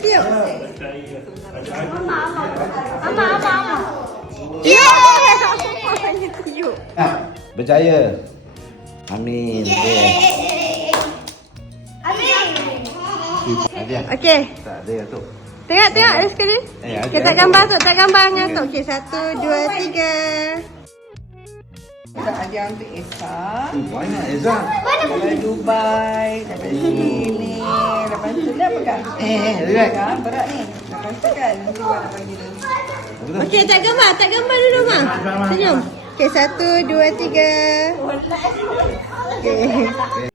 Tiup. Ama. Tiup. Berjaya. Amin. Amin. Okey. Tak ada tu. Tengok ada sekali. Kita gambar tu, tak gambar dengan tu. Okey, 1, 2, 3. Kita hadiah untuk Esa. Banyak Eza. Dari Dubai, dari sini. Lepas tu dia pegang. Relax. Pegang, berat ni. Lepas tu kan, nanti buat nak bagi dia. Okey, tak gambar dulu mah. Senyum. Okey, 1, 2, 3. Okey.